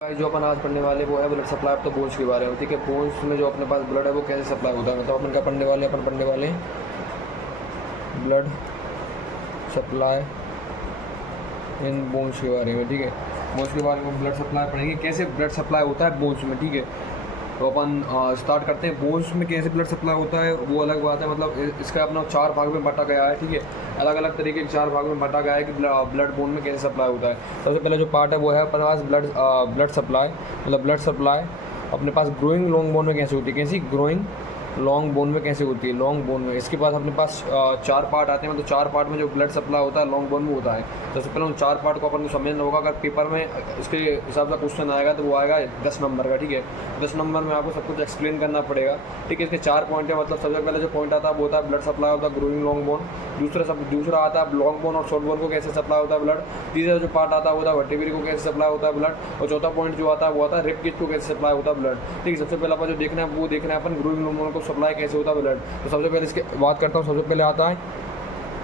भाई जो अपन आज पढ़ने वाले वो है blood supply of the bones के बारे में। ठीक है, बोन्स में जो अपने पास ब्लड है वो कैसे सप्लाई होता है, मतलब अपन क्या पढ़ने वाले ब्लड सप्लाई इन बोन्स के बारे में। ठीक है, बोन्स के बारे में ब्लड सप्लाई पढ़ेंगे, कैसे ब्लड सप्लाई होता है बोन्स में। ठीक है, तो अपन स्टार्ट करते हैं। बोन्स में कैसे ब्लड सप्लाई होता है वो अलग बात है, मतलब इसका अपना 4 भाग में बांटा गया है। ठीक है, अलग अलग तरीके के 4 भाग में बांटा गया है कि ब्लड बोन में कैसे सप्लाई होता है। सबसे पहले जो पार्ट है वो है अपने पास ब्लड सप्लाई, मतलब ब्लड सप्लाई अपने पास ग्रोइंग लॉन्ग बोन में कैसे होती है, कैसी ग्रोइंग लॉन्ग बोन में कैसे होती है, लॉन्ग बोन में। इसके बाद अपने पास 4 पार्ट आते हैं, मतलब 4 पार्ट में जो ब्लड सप्लाई होता है लॉन्ग बोन में होता है। सबसे पहले उन 4 पार्ट को अपन को समझना होगा। अगर पेपर में इसके हिसाब से क्वेश्चन आएगा तो वो आएगा 10 नंबर का। ठीक है, 10 नंबर में आपको सब कुछ एक्सप्लेन करना पड़ेगा। ठीक है, इसके 4 पॉइंट है, मतलब सबसे पहले जो पॉइंट आता है वो होता है ब्लड सप्लाई होता है ग्रोइंग लॉन्ग बोन। दूसरा आता है लॉन्ग बोन और शॉर्ट बोन को कैसे सप्लाई होता है ब्लड। तीसरा जो पार्ट आता है वो होता है वर्टिब्री को कैसे सप्लाई होता है ब्लड। और चौथा पॉइंट जो आता है वो आता है रिब केज को कैसे सप्लाई होता है ब्लड। ठीक है, सबसे पहले अपन जो देखना है वो देखना है अपन ग्रोइंग लॉन्ग बोन को सप्लाई कैसे होता है ब्लड। तो सबसे पहले इसके बात करता हूँ। सबसे पहले आता है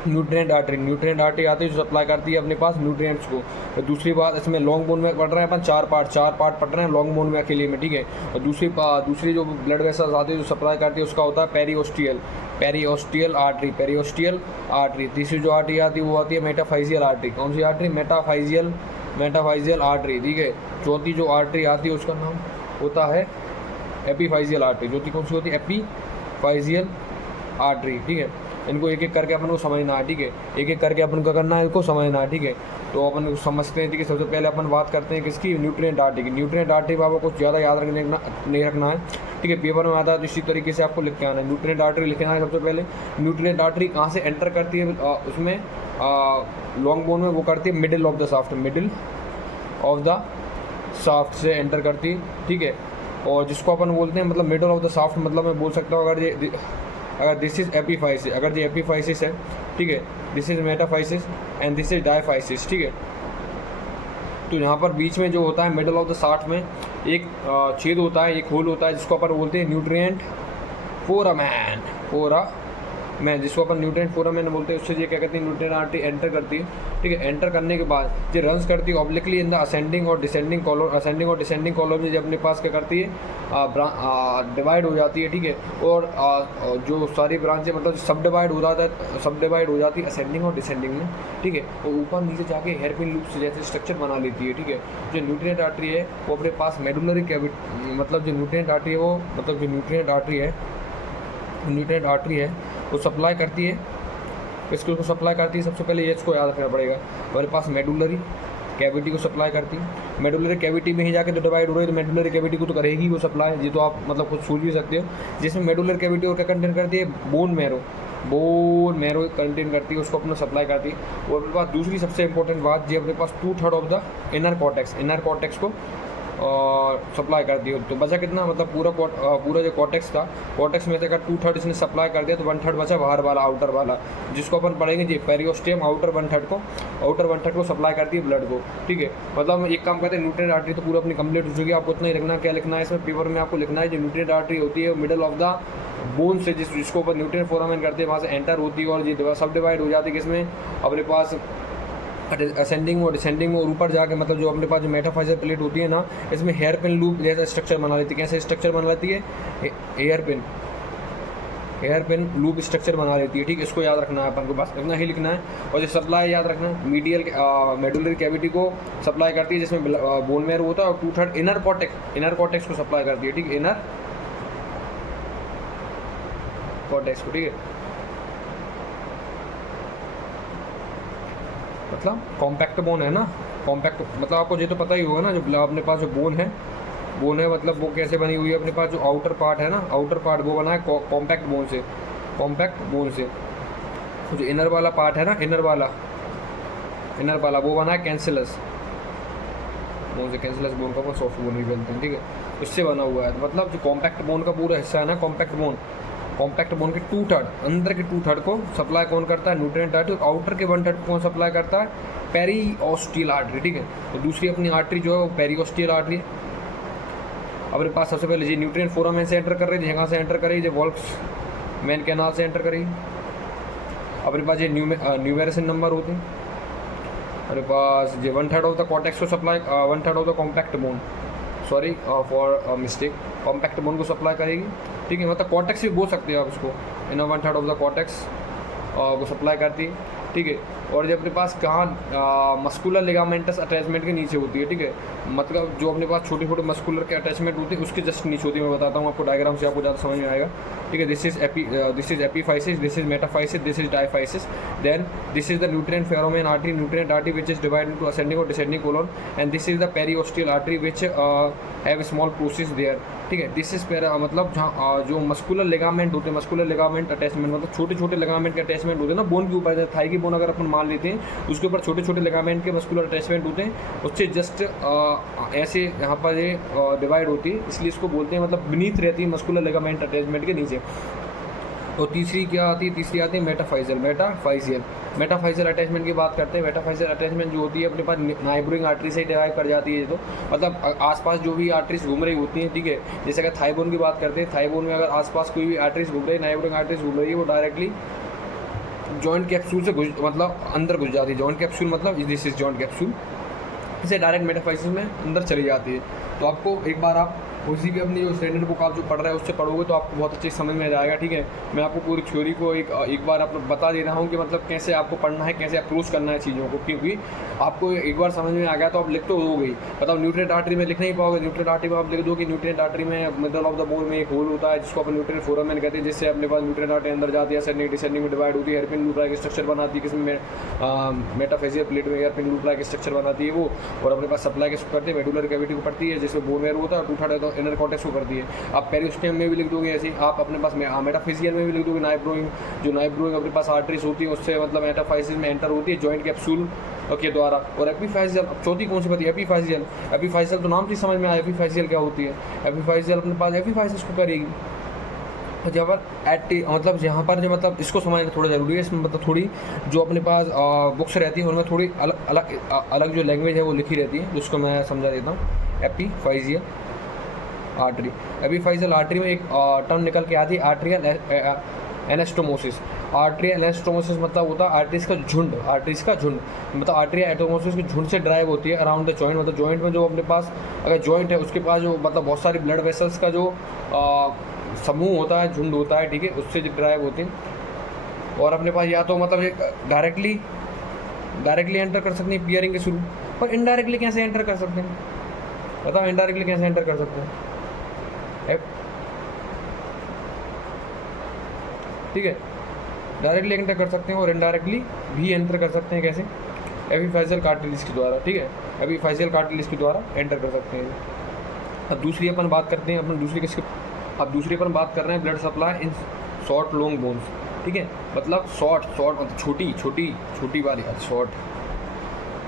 न्यूट्रिएंट आर्टरी। न्यूट्रिएंट आर्टरी आती है जो सप्लाई करती है अपने पास न्यूट्रिएंट्स को। तो दूसरी बात इसमें लॉन्ग बोन में पढ़ रहे हैं अपन 4 पार्ट पढ़ रहे हैं लॉन्ग बोन में अकेले में। ठीक है, और दूसरी जो ब्लड वेसल्स आती है जो सप्लाई करती है उसका होता है पेरिओस्टियल आर्टरी। तीसरी जो आर्टरी आती है वो आती है मेटाफाइजियल आर्टरी। कौन सी आर्टरी? Metaphyseal artery. ठीक है, चौथी जो आर्टरी आती है उसका नाम होता है एपीफाइजियल आर्टरी। चौथी कौन सी होती है? एपीफाइजियल आर्टरी। ठीक है, इनको एक एक करके अपन को समझना है। ठीक है, एक एक करके अपन को करना है, इनको समझना है। ठीक है, तो अपन समझते हैं। ठीक है, सबसे पहले अपन बात करते हैं किसकी? न्यूट्रिएंट आर्टरी की। न्यूट्रिएंट आर्टरी पर आपको कुछ ज़्यादा याद नहीं रखना है। ठीक है, पेपर में आता है तो इसी तरीके से आपको लिख के आना है। न्यूट्रिएंट आर्टरी लिखना है सबसे पहले। न्यूट्रिएंट आर्टरी कहाँ से एंटर करती है उसमें लॉन्ग बोन में? वो करती है मिडिल ऑफ द शाफ्ट से एंटर करती है। ठीक है, और जिसको अपन बोलते हैं मतलब मिडल ऑफ द शाफ्ट, मतलब मैं बोल सकता हूँ अगर दिस इज एपीफाइसिस, अगर ये एपीफाइसिस है। ठीक है, this is metaphysis and this is diaphysis. ठीक है, तो यहाँ पर बीच में जो होता है मिडल ऑफ द शाफ्ट में एक छेद होता है, एक होल होता है जिसको अपन बोलते हैं न्यूट्रिएंट फोरामेन, जिसको अपन न्यूट्रिएंट फोरामेन बोलते हैं। उससे ये क्या कहते हैं? न्यूट्रिएंट आर्टरी एंटर करती है। ठीक है, एंटर करने के बाद ये रन्स करती है ऑब्लिकली इन द असेंडिंग और डिसेंडिंग कॉलम में। जब अपने पास क्या करती है? डिवाइड हो जाती है। ठीक है, और जो सारी ब्रांचें मतलब सब डिवाइड हो जाती है असेंडिंग और डिसेंडिंग में। ठीक है, और ऊपर नीचे जाके हेयरपिन लूप से जैसे स्ट्रक्चर बना लेती है। ठीक है, जो न्यूट्रिएंट आर्टरी है वो अपने पास मेडुलरी कैविटी, मतलब जो न्यूट्रिएंट आर्टरी है वो सप्लाई करती है। इसको सप्लाई करती है, सबसे पहले ये इसको याद रखना पड़ेगा। हमारे पास मेडुलरी कैविटी को सप्लाई करती है। मेडुलरी कैविटी में ही जाके तो डिवाइड हो रही है, तो मेडुलरी कैविटी को तो करेगी वो सप्लाई। ये तो आप मतलब खुद सोच भी सकते हो। जिसमें मेडुलरी कैविटी और क्या कंटेन करती है? बोन मैरो कंटेन करती है, उसको अपना सप्लाई करती है। और अपने पास दूसरी सबसे इंपॉर्टेंट बात, ये अपने पास 2/3 ऑफ द इनर कॉर्टेक्स को और सप्लाई कर दी। तो बचा कितना? मतलब पूरा जो कॉर्टेक्स था, कॉर्टेक्स में से अगर 2/3 इसने सप्लाई कर दिया तो 1/3 बचा बाहर वाला, आउटर वाला, जिसको अपन पढ़ेंगे जी पेरिओस्टियम। आउटर वन थर्ड को सप्लाई करती है ब्लड को। ठीक है, मतलब एक काम करते हैं, न्यूट्रिएंट आर्टरी तो पूरा अपनी कंप्लीट हो चुकी है। आपको उतना ही लिखना, क्या लिखना है इसमें पेपर में आपको लिखना है जो न्यूट्रिएंट आर्टरी होती है मिडल ऑफ द बोन से, जिसको अपन न्यूट्रिएंट फोरामेन करते हैं, वहाँ से एंटर होती है और ये सब डिवाइड हो जाती है किसमें? अपने पास असेंडिंग में और डिसेंडिंग में। और ऊपर जाके मतलब जो अपने पास जो मेटाफाइजियल प्लेट होती है ना, इसमें हेयर पिन लूप जैसा स्ट्रक्चर बना लेती है। कैसे स्ट्रक्चर बना लेती है? हेयर पिन लूप स्ट्रक्चर बना लेती है। ठीक है, इसको याद रखना है अपन को, बस इतना ही लिखना है। और जो सप्लाई याद रखना है, मेडुलरी कैविटी को सप्लाई करती है जिसमें बोन मैरो होता है, और 2/3 इनर कॉर्टेक्स को सप्लाई करती है। ठीक है, इनर कॉर्टेक्स को। ठीक है, मतलब कॉम्पैक्ट बोन है ना, कॉम्पैक्ट मतलब आपको ये तो पता ही होगा ना, जो अपने पास जो बोन है मतलब वो कैसे बनी हुई है? अपने पास जो आउटर पार्ट है ना, आउटर पार्ट वो बना है कॉम्पैक्ट बोन से। तो जो इनर वाला पार्ट है ना, इनर वाला वो बना है कैंसिलस बोन से। कैंसिलस बोन का सॉफ्ट बोन भी बोलते हैं। ठीक है, उससे बना हुआ है। मतलब जो कॉम्पैक्ट बोन का पूरा हिस्सा है ना, कॉम्पैक्ट बोन के 2/3 अंदर के 2/3 को सप्लाई कौन करता है? Nutrient artery. और आउटर के 1/3 को कौन सप्लाई करता है? पेरिओस्टियल आर्टरी। ठीक है, तो दूसरी अपनी आर्टरी जो है वो पेरिओस्टियल आर्टरी है। अपने पास सबसे पहले ये न्यूट्रिएंट फोरामेन से एंटर कर रही है, जहाँ से एंटर करी? जो वोल्फ्स मैन कैनाल से एंटर करी। अपने पास ये न्यूमेरेशन नंबर होते हैं। अपने पास ये 1/3 ऑफ द कॉर्टेक्स को supply, 1/3 of the compact bone sorry for mistake, compact bone को सप्लाई करेगी, ठीक है। मतलब कॉर्टेक्स भी बोल सकते हैं आप इसको, इन 1/3 ऑफ द कॉर्टेक्स को सप्लाई करती है, ठीक है। और जब अपने पास कहाँ मस्कुलर लिगामेंटस अटैचमेंट के नीचे होती है, ठीक है। मतलब जो अपने पास छोटे छोटे मस्कुलर के अटैचमेंट होते हैं उसके जस्ट नीचे होती है। मैं बताता हूँ आपको डायग्राम से, आपको ज़्यादा समझ में आएगा, ठीक है। This is epiphysis, this is metaphysis, this is diaphysis, then this is the nutrient foramen artery, nutrient artery which is divide into ascending और descending colon, and this is the periosteal artery which have small process there, ठीक है। This is मतलब जहाँ जो muscular ligament होते हैं, muscular ligament attachment मतलब छोटे छोटे लिगामेंट के अटैचमेंट होते हैं ना बोन के ऊपर, थाई की बोन अगर अपन मान लेते हैं उसके ऊपर छोटे छोटे लिगामेंट के मस्कुलर अटैचमेंट होते हैं, उससे जस्ट ऐसे यहाँ पर ये डिवाइड होती है, इसलिए इसको बोलते हैं मतलब बीनीथ रहती है मस्कुलर लिगामेंट अटैचमेंट के नीचे। तो तीसरी क्या आती है, तीसरी आती है मेटाफाइजियल अटैचमेंट की बात करते हैं। मेटाफाइजियल अटैचमेंट जो होती है अपने पास नाइबरिंग आर्टरी से डिवाइड कर जाती है, तो मतलब आसपास जो भी आर्टरीज घूम रही होती हैं, ठीक है। जैसे अगर थाई बोन की बात करते हैं, थाई बोन में अगर आसपास कोई भी आर्टरीज घूम रही है, नाइबरिंग आर्टरीज घूम रही है, वो डायरेक्टली जॉइंट कैप्सूल से मतलब अंदर घुस जाती है। जॉइंट कैप्सूल मतलब दिस इज जॉइंट कैप्सूल, इसे डायरेक्ट मेटाफाइसिस में अंदर चली जाती है। तो आपको एक बार आप उसी भी अपनी जो स्टैंडर्ड बुक आप जो पढ़ रहे हैं उससे पढ़ोगे तो आपको बहुत अच्छे समझ में आ जाएगा, ठीक है। मैं आपको पूरी थ्योरी को एक बार आप बता दे रहा हूँ कि मतलब कैसे आपको पढ़ना है, कैसे अप्रोच करना है चीज़ों को, क्योंकि आपको एक बार समझ में आ गया तो आप लिख तो दोगे ही। मतलब न्यूट्रिएंट आर्टरी में लिख नहीं पाओगे, न्यूट्रिएंट आर्टरी में आप लिख दो कि न्यूट्रिएंट आर्टरी में मिडल ऑफ द बोन में एक होल होता है जिसको अपन न्यूट्रिएंट फोरामेन कहते हैं, जिससे अपने पास न्यूट्रिएंट आर्टरी अंदर जाती है, असेंडिंग डिसेंडिंग में डिवाइड होती है, हेयरपिन लूप लाइक स्ट्रक्चर बनाती है, किसमें मेटाफेसियल प्लेट में हेयरपिन लूप लाइक स्ट्रक्चर बनाती है वो, और अपने पास सप्लाई किसको करती है, मेडुलर कैविटी को पड़ती है, जिसमें बोन वेयर होता है, और 2/3 इनर कॉर्टेक्स को करती है। आप पेरिस्टियम में भी लिख दोगे ऐसे, आप अपने पास मेटाफिजियल में भी लिख दोगे नाइब्रोइंग, जो नाइब्रोइंग अपने पास आर्टरीज होती है उससे मतलब मेटाफाइसिस में एंटर होती है जॉइंट कैप्सूल के द्वारा। और एपीफाइजियल, अब चौथी कौन सी बात है, एपीफाइजियल तो नाम से समझ में आया एपीफाइजियल क्या होती है। एपीफाइजियल अपने पास एपीफाइसिस को करेगी। जहाँ पर मतलब यहाँ पर जो मतलब इसको समझना थोड़ा ज़रूरी है, इसमें मतलब थोड़ी जो अपने पास बुक्स रहती है उनमें थोड़ी अलग जो लैंग्वेज है वो लिखी रहती है, जिसको मैं समझा देता हूँ। एपीफाइजियल आर्टरी, एपीफाइजियल आर्टरी में एक टर्म निकल के आती है आर्टरियल एनास्टोमोसिस। आर्टरियल एनास्टोमोसिस मतलब होता है आर्टरीज का झुंड, मतलब आर्टरियल एनास्टोमोसिस के झुंड से ड्राइव होती है अराउंड द जॉइंट। मतलब जॉइंट में जो अपने पास अगर जॉइंट है उसके पास जो मतलब बहुत सारी ब्लड वेसल्स का जो समूह होता है, झुंड होता है, ठीक है, उससे ड्राइव होती है। और अपने पास या तो मतलब डायरेक्टली एंटर कर सकते हैं पियरिंग के थ्रू, पर इनडायरेक्टली कैसे एंटर कर सकते हैं, बताओ इनडायरेक्टली कैसे एंटर कर सकते हैं, ठीक है। डायरेक्टली एंटर कर सकते हैं और इनडायरेक्टली भी एंटर कर सकते हैं, कैसे, एपीफाइजियल कार्टिलेज के द्वारा, ठीक है। एपीफाइजियल कार्टिलेज के द्वारा एंटर कर सकते हैं। अब दूसरी अपन बात करते हैं, दूसरी अपन बात कर रहे हैं blood supply in short long bones, ठीक है। मतलब शॉर्ट मतलब छोटी वाली, शॉर्ट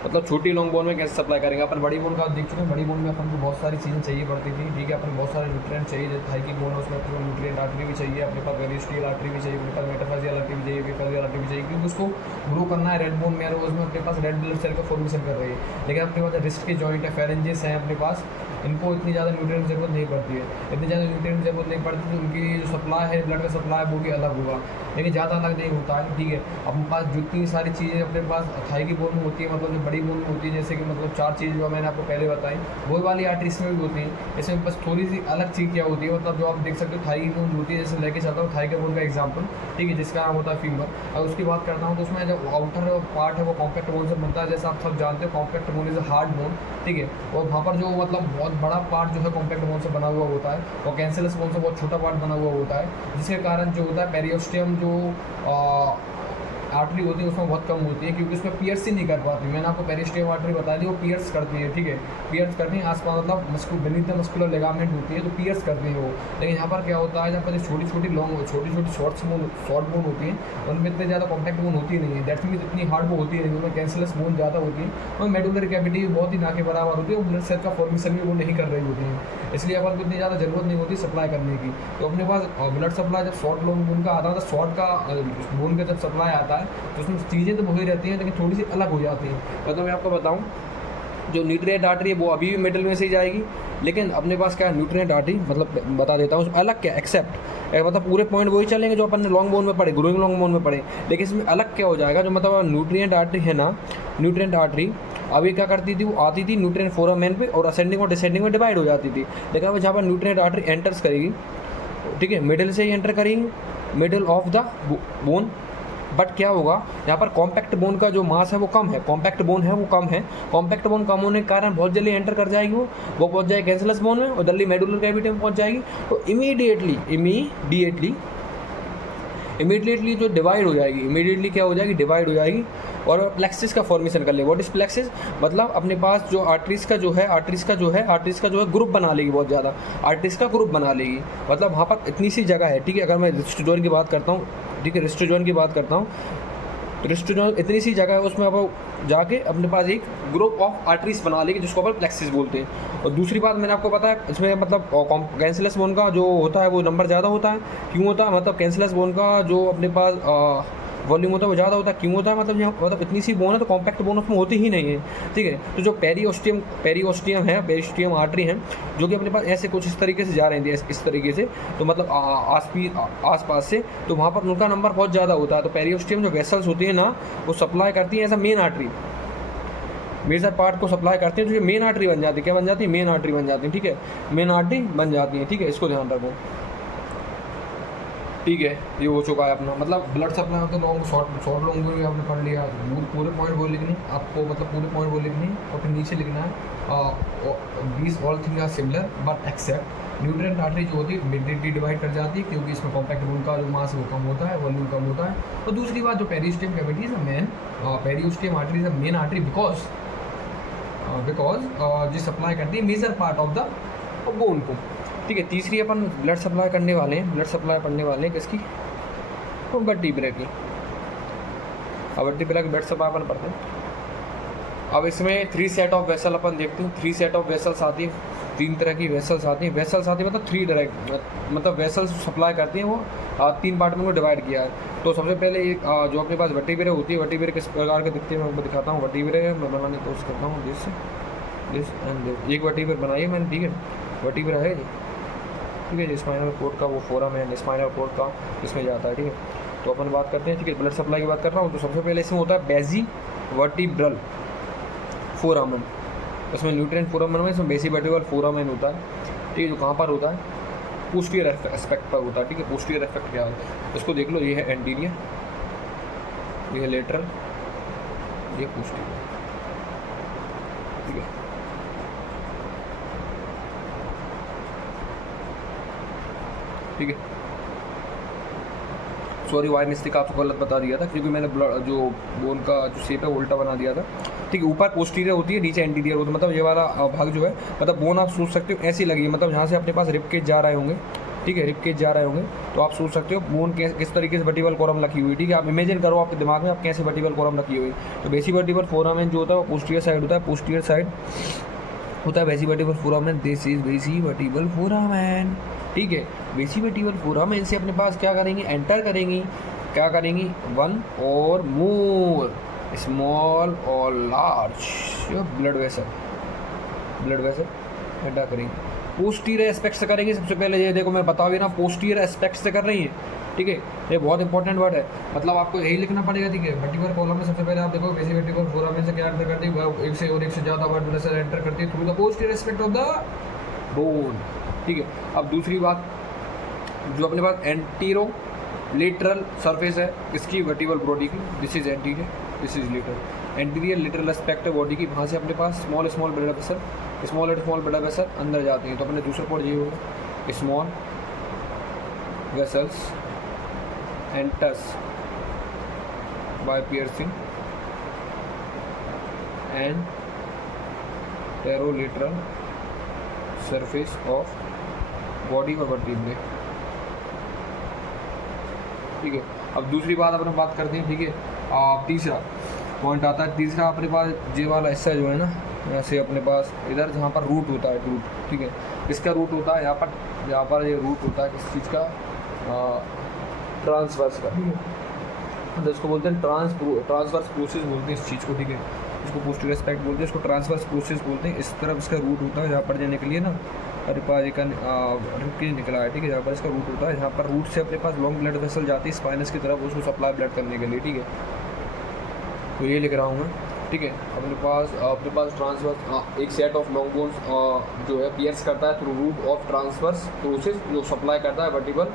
मतलब छोटी लॉन्ग बोन में कैसे सप्लाई करेंगे। अपन बड़ी बोन का देख चुके हैं, बड़ी बोन में अपन को बहुत सारी चीज़ें चाहिए पड़ती थी, ठीक है। अपन बहुत सारे न्यूट्रिएंट चाहिए, जैसे थाई की बोन है उसमें अपने न्यूट्रिएंट आर्टरी भी चाहिए, अपने पास पेरिस्टियल आर्टरी भी चाहिए, अपने पास मेटाफाइजियल आर्टरी भी चाहिए, एपीफाइजियल आर्टरी भी चाहिए, क्योंकि उसको ग्रो करना है। रेड बोन में उसमें अपने पास रेड ब्लड सेल का फॉर्मेशन कर रही है, लेकिन अपने पास रिस्ट के जॉइंट है, फेरेंजेस हैं अपने पास, इनको इतनी ज़्यादा न्यूट्रिएंट ज़रूरत नहीं पड़ती है, इतनी ज़्यादा न्यूट्रिएंट ज़रूरत नहीं पड़ती, तो उनकी जो सप्लाई है ब्लड का सप्लाई वो भी अलग होगा, लेकिन ज़्यादा अलग नहीं होता है, ठीक है। अपने पास जितनी सारी चीज़ें अपने पास थाई की बोन में होती है, मतलब जो बड़ी बोन में होती है, जैसे कि मतलब 4 चीज़ें जो मैंने आपको पहले बताई, वो वाली आर्टरीज में भी होती है। इसमें बस थोड़ी सी अलग चीज़ क्या होती है, मतलब जो आप देख सकते हो थाई की बोन होती है, जैसे लेके चलता हूँ थाई के बोन का एग्जाम्पल, ठीक है, जिसका नाम होता है फीमर। अगर उसकी बात करता हूँ तो उसमें जो आउटर पार्ट है वो कॉम्पैक्ट बोन से बनता है, जैसा आप सब जानते हो compact bone is hard bone, ठीक है। और वहाँ पर जो मतलब बहुत बड़ा पार्ट जो है कॉम्पैक्ट बोन से बना हुआ होता है, और कैंसरस बोन से बहुत छोटा पार्ट बना हुआ होता है, जिसके कारण जो होता है पेरियोस्टियम जो आर्टरी होती है उसमें बहुत कम होती है, क्योंकि उसमें पियर्स ही नहीं कर पाती। मैंने आपको पेरिस्टियम आर्टरी बता दी, वो पियर्स करती है, ठीक है, पियर्स करती है आसपास, मतलब बेनीथ द मस्कुलर लिगामेंट होती है तो पियर्स करती है वो। लेकिन यहाँ पर क्या होता है, जब पर छोटी छोटी शॉर्ट बोन होती है, उनमें इतने ज़्यादा कॉम्पैक्ट बोन होती नहीं है, दैट मीन्स इतनी हार्ड वो होती नहीं, उनमें कैंसरस बोन ज़्यादा होती है, और मेडुलर कैविटी भी बहुत ही ना के बराबर होती है, और ब्लड सेल का फॉर्मेशन भी वो नहीं कर रही होती है, इसलिए अपन को इतनी ज़्यादा ज़रूरत नहीं होती सप्लाई करने की। तो अपने पास ब्लड सप्लाई जब शॉर्ट लॉन्ग बोन का आता है, तो शॉर्ट का बोन का जब सप्लाई आता है तो उसमें चीज़ें तो वही रहती हैं, लेकिन थोड़ी सी अलग हो जाती हैं। तो मैं आपको बताऊं, जो न्यूट्रिएंट आर्टरी है वो अभी भी मिडल में से ही जाएगी, लेकिन अपने पास क्या है न्यूट्रिएंट आर्टरी, मतलब बता देता हूँ अलग क्या, एक्सेप्ट मतलब पूरे पॉइंट वही चलेंगे जो अपन ने लॉन्ग बोन में पढ़े, ग्रोइंग लॉन्ग बोन में पढ़े, लेकिन इसमें अलग क्या हो जाएगा, जो मतलब न्यूट्रिएंट आर्टरी है ना, न्यूट्रिएंट आर्टरी अभी क्या करती थी, वो आती थी न्यूट्रिएंट फोरामेन पे और असेंडिंग और डिसेंडिंग में डिवाइड हो जाती थी। लेकिन अब जहाँ पर न्यूट्रिएंट आर्टरी एंटर्स करेगी, ठीक है, मिडिल से ही एंटर करेंगी, middle of the bone. But क्या होगा, यहाँ पर कॉम्पैक्ट बोन का जो मास है वो कम है, कॉम्पैक्ट बोन है वो कम है। कॉम्पैक्ट बोन कम होने के कारण बहुत जल्दी एंटर कर जाएगी, वो पहुँच जाएगी कैंसरस बोन में और जल्दी मेडुलर कैविटी में पहुँच जाएगी। तो इमीडिएटली जो डिवाइड हो जाएगी, इमीडिएटली क्या हो जाएगी, डिवाइड हो जाएगी और प्लेक्सिस का फॉर्मेशन कर ले। व्हाट इज प्लेक्सिस, मतलब अपने पास जो आर्टरीज का जो है ग्रुप बना लेगी, बहुत ज़्यादा आर्टरीज का ग्रुप बना लेगी। मतलब वहाँ पर इतनी सी जगह है, ठीक है। अगर मैं रिस्ट जॉइंट की बात करता हूँ, ठीक है, रिस्ट जॉइंट की बात करता हूँ, रिस्ट जॉइंट इतनी सी जगह है, उसमें अब जाके अपने पास एक ग्रुप ऑफ आर्टरीज बना लेगी जिसको अपन प्लेक्सिस बोलते हैं। और दूसरी बात मैंने आपको बताया, इसमें मतलब कैंसरस बोन का जो होता है वो नंबर ज़्यादा होता है। क्यों होता है, मतलब कैंसरस बोन का जो अपने पास वॉल्यूम होता है वो ज़्यादा होता है। क्यों होता है, मतलब इतनी सी बोन है तो कॉम्पैक्ट बोन उसमें होती ही नहीं है, ठीक है। तो जो पेरियोस्टियम आर्टरी हैं जो कि अपने पास ऐसे कुछ इस तरीके से जा रही थी, इस तरीके से, तो मतलब आस पास से, तो वहाँ पर उनका नंबर बहुत ज़्यादा होता है। तो पेरियोस्टियम जो वेसल्स होती हैं ना, वो सप्लाई करती हैं as a main artery, major part को सप्लाई करते हैं, जो मेन आर्टरी बन जाती है। क्या बन जाती है, मेन आर्टरी बन जाती है, ठीक है, मेन आर्टरी बन जाती है, ठीक है। इसको ध्यान रखो, ठीक है। ये हो चुका है अपना, मतलब ब्लड सप्लाई में तो लॉन्ग शॉर्ट लॉन्ग भी आपने पढ़ लिया। पूरे पॉइंट वो लिखनी आपको, मतलब पूरे पॉइंट वो लिखनी और फिर नीचे लिखना है these all things are similar but except nutrient artery जो होती है इमीडिएटली डिवाइड कर जाती है, क्योंकि इसमें कॉम्पैक्ट बोन का जो मास है वो कम होता है, वॉल्यूम कम होता है। और दूसरी बात, जो periosteum cavity is a main, periosteum artery is a main artery because जो सप्लाई करती है major part of the bone को, ठीक है। तीसरी अपन ब्लड सप्लाई करने वाले हैं, ब्लड सप्लाई पढ़ने वाले हैं किसकी, तो वर्टिब्रा की। अब वर्टिब्रा की ब्लड सप्लाई अपन पढ़ते हैं। अब इसमें 3 सेट ऑफ वेसल अपन देखते हैं। 3 सेट ऑफ वेसल्स आती है, 3 तरह की वेसल्स आती हैं। वेसल्स आती है मतलब 3 डायरेक्ट, मतलब वेसल्स सप्लाई करती हैं, वो 3 पार्ट में उनको डिवाइड किया है। तो सबसे पहले एक जो अपने पास वर्टिब्रा होती है, वर्टिब्रा किस प्रकार के दिखती है मैं आपको दिखाता हूँ। वर्टिब्रा मैं बनाने की कोशिश करता हूँ, दिस एंड दिस। एक वर्टिब्रा बनाई है मैंने, ठीक है, वर्टिब्रा है ये, ठीक है। स्पाइनल कोड का वो फोरम है, स्पाइनल कोड का इसमें जाता है, ठीक है। तो अपन बात करते हैं, ठीक है, ब्लड सप्लाई की बात कर रहा हूँ। तो सबसे पहले इसमें होता है बेसी वर्टिब्रल फोरामेन, इसमें न्यूट्रिएंट फोरामेन में इसमें बेसी वर्टिब्रल फोरामेन होता है, ठीक है। जो कहाँ पर होता है, पोस्टीरियर एस्पेक्ट पर होता है, ठीक है। पोस्टीरियर एस्पेक्ट क्या है इसको देख लो, ये है एंटीरियर, ये है लेटरल, ये पोस्टीरियर, ठीक है। ठीक है, सॉरी वाई मिस्टेक आपको गलत बता दिया था, क्योंकि मैंने जो बोन का जो शेप है उल्टा बना दिया था, ठीक है। ऊपर पोस्टीरियर होती है, नीचे एंटीरियर होता है, मतलब ये वाला भाग जो है, मतलब बोन आप सोच सकते हो ऐसी लगी, मतलब यहाँ से अपने पास रिब केज जा रहे होंगे, ठीक है, रिब केज जा रहे होंगे, तो आप सोच सकते हो बोन किस तरीके से वर्टिब्रल कॉलम रखी हुई, ठीक है। आप इमेजिन करो आपके दिमाग में आप कैसे वर्टिब्रल कॉलम रखी हुई। तो बेसी वर्टिब्रल फोरामेन जो होता है वो पोस्टीरियर साइड होता है, पोस्टीरियर साइड होता है बेसी वर्टिब्रल फोरामेन, दिस इज बेसी वर्टिब्रल फोरामेन, ठीक है। बेसी वर्टिब्रल फोरामेन से अपने पास क्या करेंगे, एंटर करेंगी, क्या करेंगी, वन और मोर स्मॉल और लार्ज ब्लड वेसल एंटर करेंगे। पोस्टीरियर एस्पेक्ट से करेंगे सबसे पहले, ये देखो मैं बता भी ना, पोस्टीरियर एस्पेक्ट से कर रही है, ठीक है। ये बहुत इंपॉर्टेंट वर्ड है, मतलब आपको यही लिखना पड़ेगा, ठीक है। वर्टिब्रल कॉलम में सबसे पहले आप देखो बेसी वर्टिब्रल फोरामेन से क्या एंटर करती है, एक से ज़्यादा वर्ड वेसल एंटर करती है through the posterior aspect of the bone, ठीक है। अब दूसरी बात, जो अपने पास एंटीरो लेटरल सरफेस है इसकी वर्टिब्रल बॉडी की, this is anterior, this is lateral. Anterior lateral aspect है बॉडी की, वहाँ से अपने पास स्मॉल ब्लड वेसल अंदर जाती हैं। तो अपने दूसरा पॉइंट ये होगा, small vessels enters by piercing anterolateral surface of body और वर्टिब्रे, ठीक है। अब दूसरी बात अपन बात करते हैं, ठीक है। तीसरा पॉइंट आता है, तीसरा अपने पास ये वाला हिस्सा जो है ना, ऐसे अपने पास इधर जहाँ पर रूट होता है, रूट, ठीक है, इसका रूट होता है यहाँ पर ये रूट होता है किस चीज़ का, ट्रांसवर्स का, ठीक है। तो इसको बोलते हैं ट्रांसवर्स प्रोसेस बोलते हैं इस चीज़ को, ठीक है। इसको पोस्टीरियर एस्पेक्ट बोलते हैं, इसको ट्रांसवर्स प्रोसेस बोलते हैं। इस तरफ इसका रूट होता है, यहाँ पर जाने के लिए ना अपने पास एक रिब निकला है, ठीक है, यहाँ पर इसका रूट होता है। यहाँ पर रूट से अपने पास लॉन्ग ब्लड वेसल जाती है स्पाइनस की तरफ, उसको सप्लाई ब्लड करने के लिए, ठीक है। तो ये लिख रहा हूँ मैं, ठीक है। अपने पास ट्रांसवर्स एक सेट ऑफ लॉन्ग बोन्स जो है पियर्स करता है through root of transverse process, जो सप्लाई करता है वर्टिकल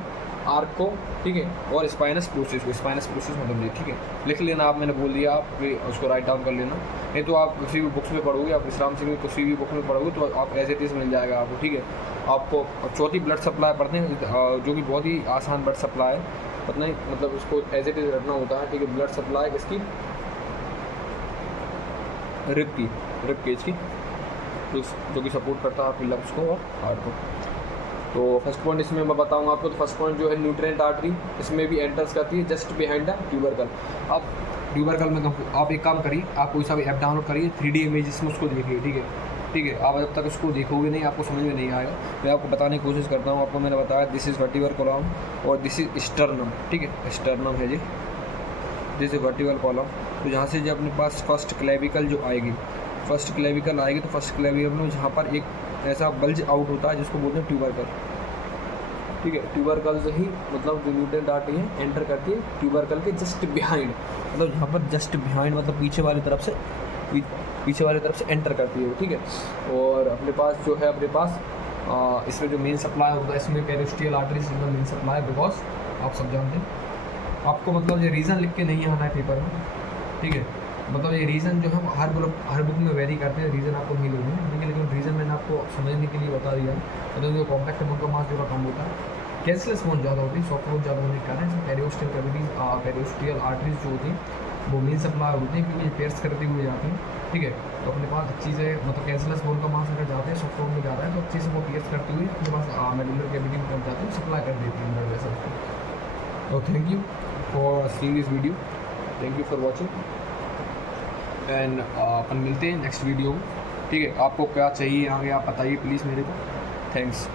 आर्क को, ठीक है, और स्पाइनस प्रोसेस को। स्पाइनस प्रोसेस मतलब ये, ठीक है, लिख लेना आप, मैंने बोल दिया, आप उसको राइट डाउन कर लेना। नहीं तो आप किसी भी बुक्स में पढ़ोगे, आप विश्राम सिंह में किसी भी बुक में पढ़ोगे तो आप एज इट इज़ मिल जाएगा आपको, ठीक है। आपको चौथी ब्लड सप्लाई पढ़ते हैं जो कि बहुत ही आसान ब्लड सप्लाई है, पता नहीं मतलब उसको एज इट इज़ रखना होता है, ठीक है। ब्लड सप्लाई किसकी, रिब केज की, जो कि सपोर्ट करता है आपकी लंग्स को और हार्ट को। तो फर्स्ट पॉइंट इसमें मैं बताऊंगा आपको। तो फर्स्ट पॉइंट जो है न्यूट्रिएंट आर्टरी, इसमें भी एंटर्स करती है जस्ट बिहाइंड द ट्यूबरकल। आप ट्यूबरकल में आप एक काम करिए, आप कोई सा भी ऐप डाउनलोड करिए, 3D इमेजेस में उसको देखिए, ठीक है। आप जब तक उसको देखोगे नहीं आपको समझ में नहीं आएगा। मैं आपको बताने की कोशिश करता हूँ। आपको मैंने बताया दिस इज़ वर्टिकल कॉलम और दिस इज स्टर्नम, ठीक है, स्टर्नम है जी, दिस इज वर्टिकल कॉलम। तो यहाँ से जब अपने पास फर्स्ट क्लेविकल जो आएगी, फर्स्ट क्लेविकल आएगी, तो फर्स्ट क्लेविकल में जहाँ पर एक ऐसा बल्ज आउट होता है जिसको बोलते हैं ट्यूबरकल, ठीक है। ट्यूबरकल से ही मतलब जो न्यूट्रिएंट आर्टरी है एंटर करती है ट्यूबरकल के जस्ट बिहाइंड, मतलब यहाँ पर जस्ट बिहाइंड मतलब पीछे वाली तरफ से एंटर करती है, ठीक है। और अपने पास जो है इसमें जो मेन सप्लाई होता है, इसमें पेरिस्टियल आर्टरी से मेन सप्लाई, बिकॉज आप सब जानते हैं। आपको मतलब ये रीज़न लिख के नहीं आना है पेपर में, ठीक है। मतलब ये रीज़न जो है हर बुक में वेरी करते हैं, रीज़न आपको नहीं लेने, लेकिन रीज़न मैंने आपको समझने के लिए बता दिया। मतलब जो कॉम्पैक्ट बोन का मास जो कम होता है, कैंसलेस बोन ज़्यादा होती है, सॉफ्ट बोन ज़्यादा होने के कारण पेरिस्टियल आर्टरीज जो होती है वो मेन सप्लाई होती है, क्योंकि ये पेयर्स करती हुई जाती हैं, ठीक है। तो अपने पास अच्छी से मतलब कैंसलेस बोन का मास अगर जाते हैं सॉफ्ट बोन में जाता है तो अच्छी से वो पेयर्स करती हुई अपने पास मेडुलर कैविटी में पहुँच जाती है, सप्लाई कर देती है ब्लड वेसल्स को। तो thank you for seeing this video, thank you for watching, and अपन मिलते हैं नेक्स्ट वीडियो में, ठीक है। आपको क्या चाहिए आगे आप बताइए प्लीज़ मेरे को। थैंक्स।